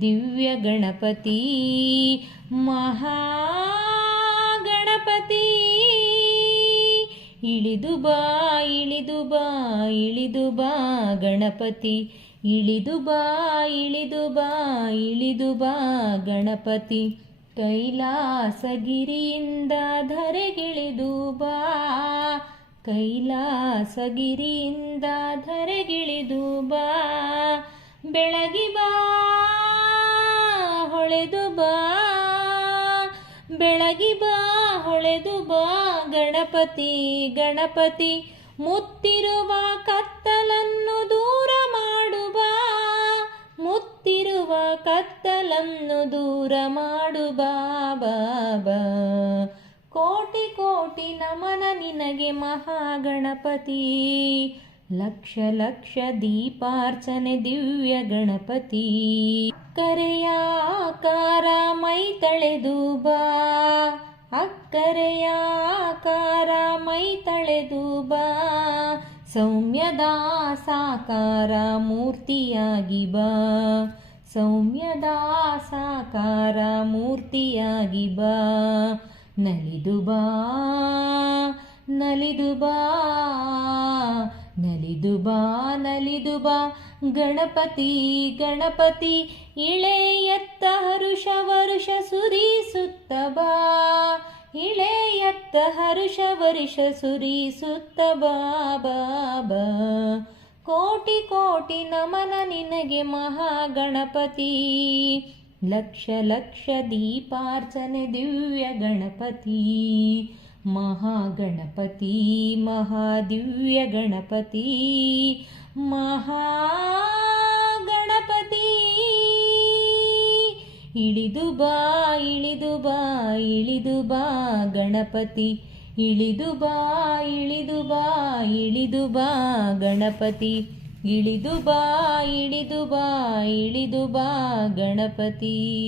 ದಿವ್ಯ ಗಣಪತಿ, ಮಹಾಗಣಪತಿ. ಇಳಿದು ಬಾ ಇಳಿದು ಬಾ ಇಳಿದು ಬಾ ಗಣಪತಿ. ಇಳಿದು ಬಾ ಇಳಿದು ಬಾ ಇಳಿದು ಬಾ ಗಣಪತಿ. ಕೈಲಾಸಗಿರಿಯಿಂದ ಧರೆಗಿಳಿದು ಬಾ. ಕೈಲಾಸಗಿರಿಯಿಂದ ಧರೆಗಿಳಿದು ಬಾ. ಬೆಳಗಿ ಬೆಳಗಿ ಬಾ, ಹೊಳೆದು ಬಾ, ಗಣಪತಿ ಗಣಪತಿ. ಮುತ್ತಿರುವ ಕತ್ತಲನ್ನು ದೂರ ಮಾಡುವ ಮುತ್ತಿರುವ ಕತ್ತಲನ್ನು ದೂರ ಮಾಡು ಬಾಬಾ ಕೋಟಿ ಕೋಟಿ ನಮನ ನಿನಗೆ ಮಹಾಗಣಪತಿ. ಲಕ್ಷ ಲಕ್ಷ ದೀಪಾರ್ಚನೆ ದಿವ್ಯ ಗಣಪತಿ. ಕರೆಯ ಆಕಾರ ಮೈ ತಳೆದು ಬಾ. ಅಕ್ಕರೆಯ ಆಕಾರ ಮೈ ತಳೆದು ಬಾ. ಸೌಮ್ಯದ ಸಾಕಾರ ಮೂರ್ತಿಯಾಗಿ ಬಾ. ಸೌಮ್ಯದ ಸಾಕಾರ ಮೂರ್ತಿಯಾಗಿ ಬಾ. ನಲಿದು ಬಾ ನಲಿದು ಬಾ. ನಲಿದು ಬಾ ನಲಿದು ಬಾ, ಗಣಪತಿ ಗಣಪತಿ, ಇಳೆಯತ್ತ ಹರುಷ ವರುಷ ಸುರಿಸುತ್ತ ಬಾ, ಇಳೆಯತ್ತ ಹರುಷ ವರುಷ ಸುರಿಸುತ್ತ ಬಾ ಕೋಟಿ ಕೋಟಿ ನಮನ ನಿನಗೆ ಮಹಾಗಣಪತಿ. ಲಕ್ಷ ಲಕ್ಷ ದೀಪಾರ್ಚನೆ ದಿವ್ಯ ಗಣಪತಿ. ಮಹಾಗಣಪತಿ, ಮಹಾದಿವ್ಯ ಗಣಪತಿ, ಮಹಾಗಣಪತಿ. ಇಳಿದು ಬಾ ಇಳಿದು ಬಾ ಇಳಿದು ಬಾ ಗಣಪತಿ. ಇಳಿದು ಬಾ ಇಳಿದು ಬಾ ಇಳಿದು ಬಾ ಗಣಪತಿ. ಇಳಿದು ಬಾ ಇಳಿದು ಬಾ ಇಳಿದು ಬಾ ಗಣಪತಿ.